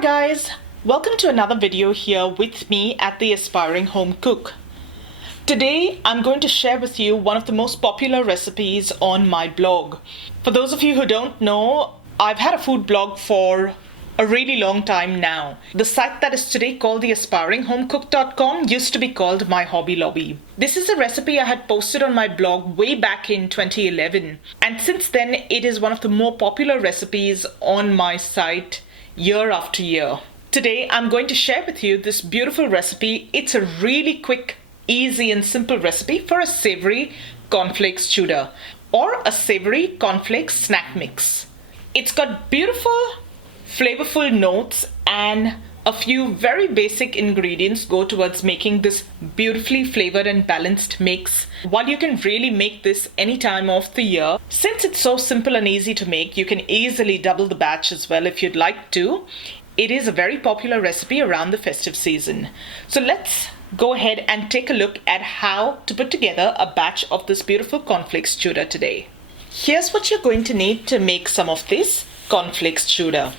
Hi guys, welcome to another video here with me at the Aspiring Home Cook. Today I'm going to share with you one of the most popular recipes on my blog. For those of you who don't know, I've had a food blog for a really long time now. The site that is today called the aspiringhomecook.com used to be called My Hobby Lobby. This is a recipe I had posted on my blog way back in 2011, and since then it is one of the more popular recipes on my site year after year. Today I'm going to share with you this beautiful recipe. It's a really quick, easy and simple recipe for a savory cornflakes chowder or a savory cornflakes snack mix. It's got beautiful, flavorful notes, and a few very basic ingredients go towards making this beautifully flavored and balanced mix. While you can really make this any time of the year, since it's so simple and easy to make, you can easily double the batch as well if you'd like to. It is a very popular recipe around the festive season. So let's go ahead and take a look at how to put together a batch of this beautiful cornflakes chowder today. Here's what you're going to need to make some of this cornflakes chowder.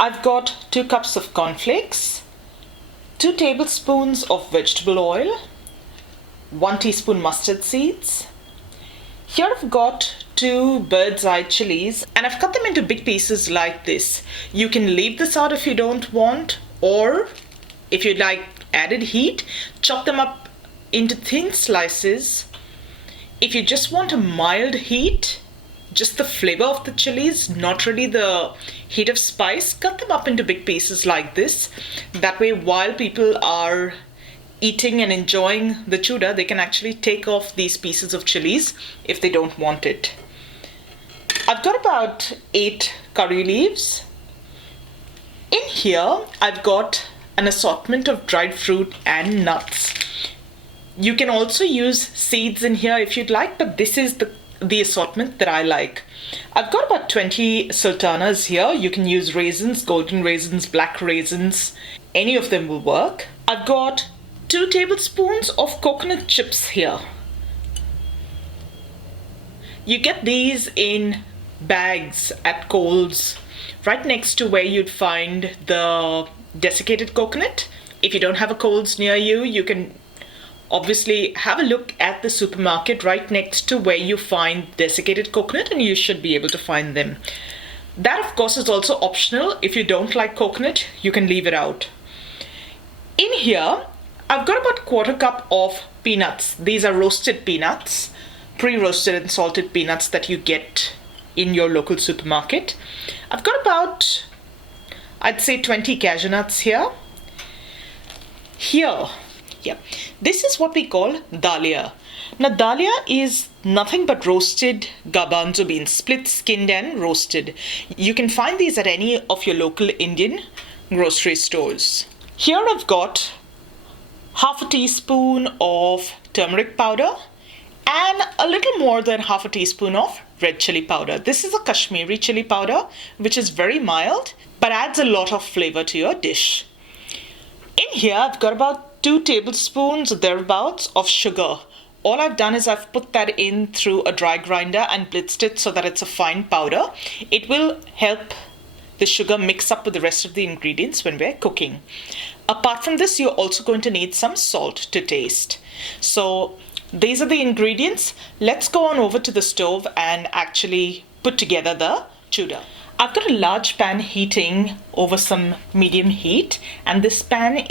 I've got 2 cups of cornflakes, 2 tablespoons of vegetable oil, 1 teaspoon mustard seeds. Here I've got 2 bird's eye chilies, and I've cut them into big pieces like this. You can leave this out if you don't want, or if you'd like added heat, chop them up into thin slices. If you just want a mild heat, just the flavor of the chilies, not really the heat of spice, cut them up into big pieces like this. That way, while people are eating and enjoying the chowder, they can actually take off these pieces of chilies if they don't want it. I've got about 8 curry leaves. In here, I've got an assortment of dried fruit and nuts. You can also use seeds in here if you'd like, but this is the assortment that I like. I've got about 20 sultanas here. You can use raisins, golden raisins, black raisins, any of them will work. I've got 2 tablespoons of coconut chips here. You get these in bags at Coles, right next to where you'd find the desiccated coconut. If you don't have a Coles near you, you can obviously have a look at the supermarket right next to where you find desiccated coconut, and you should be able to find them. That of course is also optional. If you don't like coconut, you can leave it out. In here, I've got about 1/4 cup of peanuts. These are roasted peanuts, pre-roasted and salted peanuts that you get in your local supermarket. I've got about, I'd say 20 cashew nuts here. This is what we call dalia. Now dalia is nothing but roasted garbanzo beans, split, skinned and roasted. You can find these at any of your local Indian grocery stores. Here I've got 1/2 teaspoon of turmeric powder and a little more than 1/2 teaspoon of red chili powder. This is a Kashmiri chili powder, which is very mild but adds a lot of flavor to your dish. In here I've got about 2 tablespoons or thereabouts of sugar. All I've done is I've put that in through a dry grinder and blitzed it so that it's a fine powder. It will help the sugar mix up with the rest of the ingredients when we're cooking. Apart from this, you're also going to need some salt to taste. So these are the ingredients. Let's go on over to the stove and actually put together the chowder. I've got a large pan heating over some medium heat, and this pan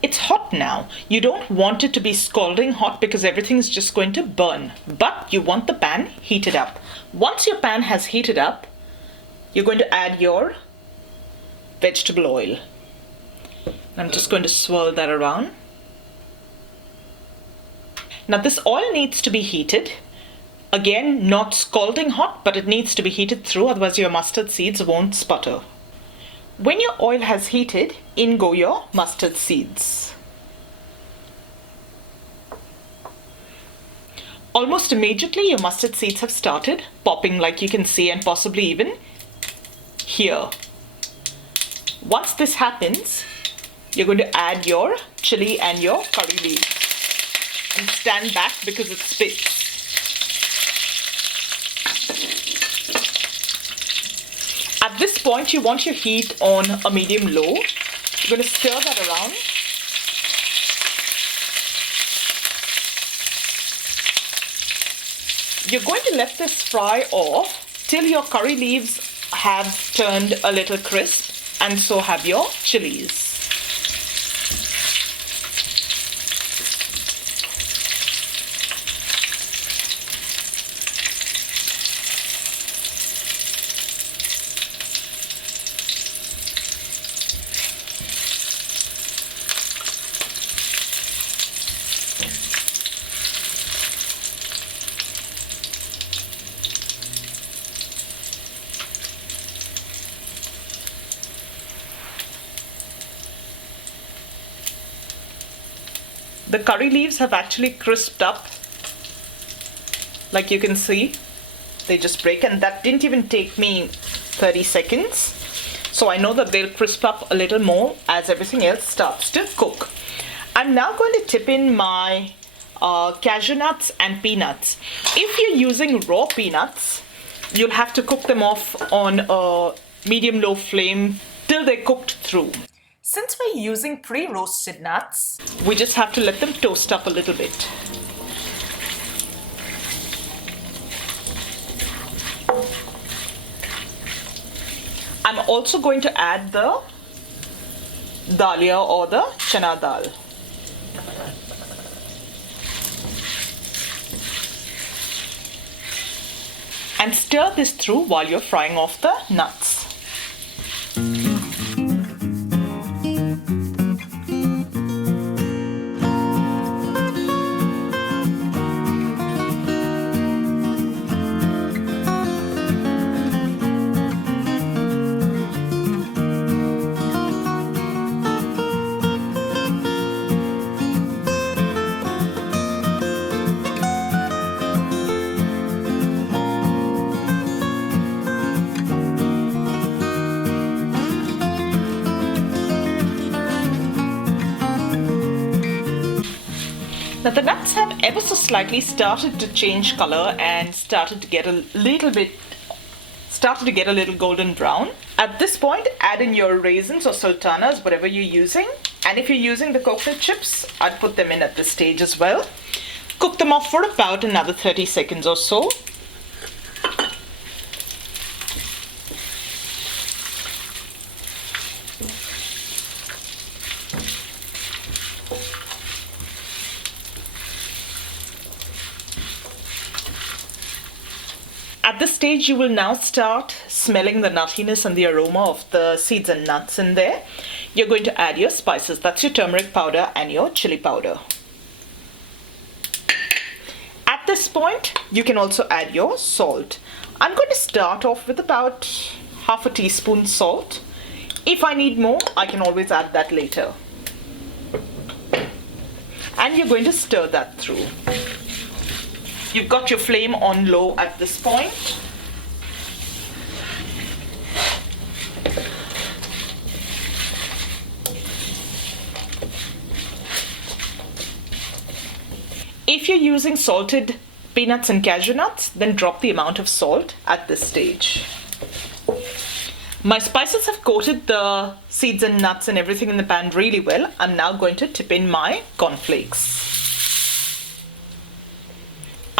it's hot now. You don't want it to be scalding hot because everything's just going to burn, but you want the pan heated up. Once your pan has heated up, you're going to add your vegetable oil. I'm just going to swirl that around. Now this oil needs to be heated. Again, not scalding hot, but it needs to be heated through, otherwise your mustard seeds won't sputter. When your oil has heated, in go your mustard seeds. Almost immediately your mustard seeds have started popping, like you can see, and possibly even here. Once this happens, you're going to add your chili and your curry leaves. And stand back because it spits. At this point, you want your heat on a medium-low. You're going to stir that around. You're going to let this fry off till your curry leaves have turned a little crisp, and so have your chilies. The curry leaves have actually crisped up, like you can see. They just break, and that didn't even take me 30 seconds. So I know that they'll crisp up a little more as everything else starts to cook. I'm now going to tip in my cashew nuts and peanuts. If you're using raw peanuts, you'll have to cook them off on a medium-low flame till they're cooked through. Since we're using pre-roasted nuts, we just have to let them toast up a little bit. I'm also going to add the dalia or the chana dal. And stir this through while you're frying off the nuts. Now the nuts have ever so slightly started to change color and started to get a little golden brown. At this point, add in your raisins or sultanas, whatever you're using. And if you're using the coconut chips, I'd put them in at this stage as well. Cook them off for about another 30 seconds or so. At this stage, you will now start smelling the nuttiness and the aroma of the seeds and nuts in there. You're going to add your spices. That's your turmeric powder and your chili powder. At this point, you can also add your salt. I'm going to start off with about half a teaspoon salt. If I need more, I can always add that later. And you're going to stir that through. You've got your flame on low at this point. If you're using salted peanuts and cashew nuts, then drop the amount of salt at this stage. My spices have coated the seeds and nuts and everything in the pan really well. I'm now going to tip in my cornflakes.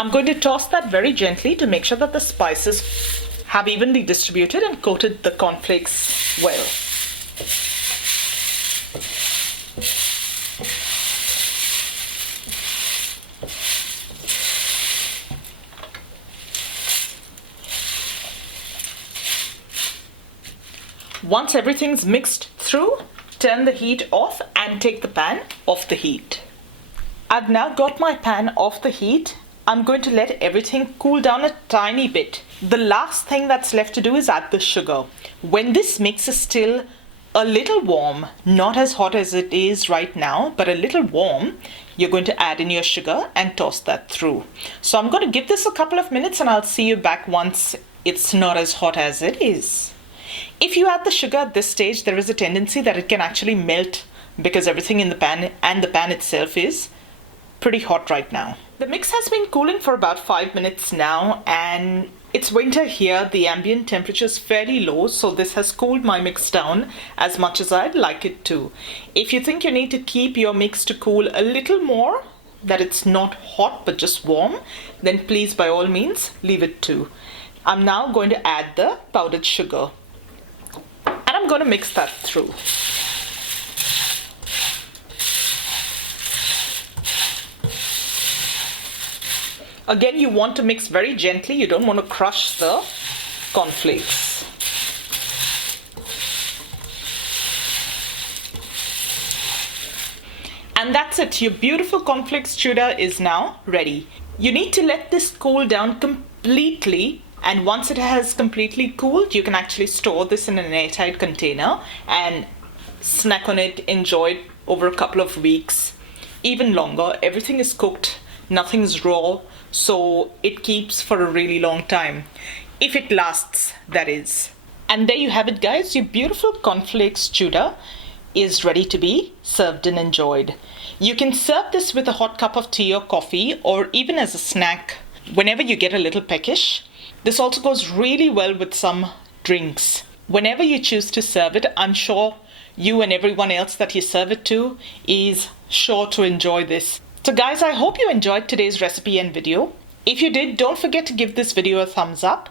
I'm going to toss that very gently to make sure that the spices have evenly distributed and coated the cornflakes well. Once everything's mixed through, turn the heat off and take the pan off the heat. I've now got my pan off the heat. I'm going to let everything cool down a tiny bit. The last thing that's left to do is add the sugar. When this mix is still a little warm, not as hot as it is right now, but a little warm, you're going to add in your sugar and toss that through. So I'm going to give this a couple of minutes and I'll see you back once it's not as hot as it is. If you add the sugar at this stage, there is a tendency that it can actually melt because everything in the pan and the pan itself is pretty hot right now. The mix has been cooling for about 5 minutes now, and It's winter here, the ambient temperature is fairly low, so this has cooled my mix down as much as I'd like it to. If you think you need to keep your mix to cool a little more, that it's not hot but just warm, then please by all means leave it too. I'm now going to add the powdered sugar and I'm going to mix that through. Again, you want to mix very gently. You don't want to crush the cornflakes. And that's it. Your beautiful cornflakes chowder is now ready. You need to let this cool down completely, and once it has completely cooled, you can actually store this in an airtight container and snack on it, enjoy it over a couple of weeks, even longer. Everything is cooked, nothing's raw, so it keeps for a really long time, if it lasts, that is. And there you have it, guys. Your beautiful cornflakes chowder is ready to be served and enjoyed. You can serve this with a hot cup of tea or coffee, or even as a snack whenever you get a little peckish. This also goes really well with some drinks. Whenever you choose to serve it, I'm sure you and everyone else that you serve it to is sure to enjoy this. So guys, I hope you enjoyed today's recipe and video. If you did, don't forget to give this video a thumbs up.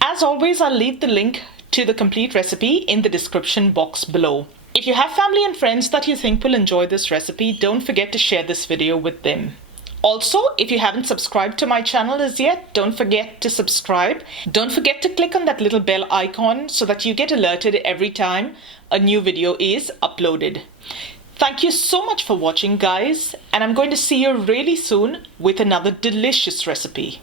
As always, I'll leave the link to the complete recipe in the description box below. If you have family and friends that you think will enjoy this recipe, don't forget to share this video with them. Also, if you haven't subscribed to my channel as yet, don't forget to subscribe. Don't forget to click on that little bell icon so that you get alerted every time a new video is uploaded. Thank you so much for watching, guys, and I'm going to see you really soon with another delicious recipe.